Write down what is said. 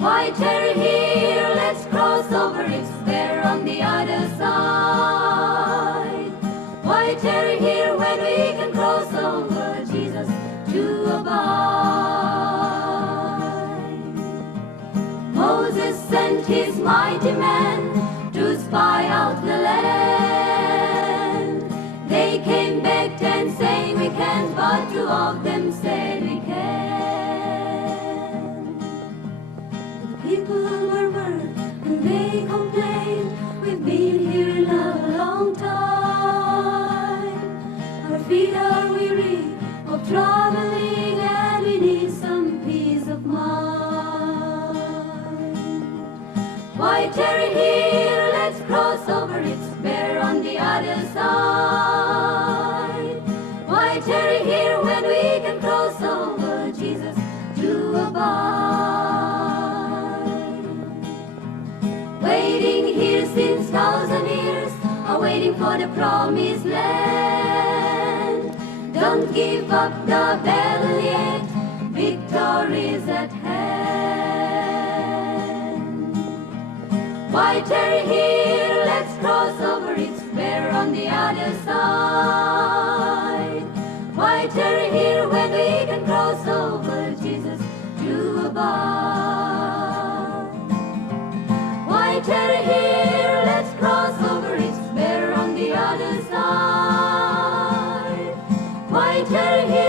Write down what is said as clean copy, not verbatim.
Why tarry here? Let's cross over. It's there on the other side. Why tarry here when we can cross over Jesus to abide? Moses sent his mighty men to spy out the land. They came back and saying we can't, but two of them said we can. The people murmured and they complained, we've been here now a long time. Our feet are weary of traveling and we need some peace of mind. Why tarry here? Let's cross over. It's better on the other side. Why tarry here when we can cross over Jesus to abide? Waiting here since 1,000 years, are waiting for the promised land. Don't give up the battle yet, victory's at hand. Why tarry here? Let's cross over. It's better on the other side. Why tarry here when we can cross over Jesus to abide? Why tarry here? Let's cross over. It's better on the other side. Why tarry here?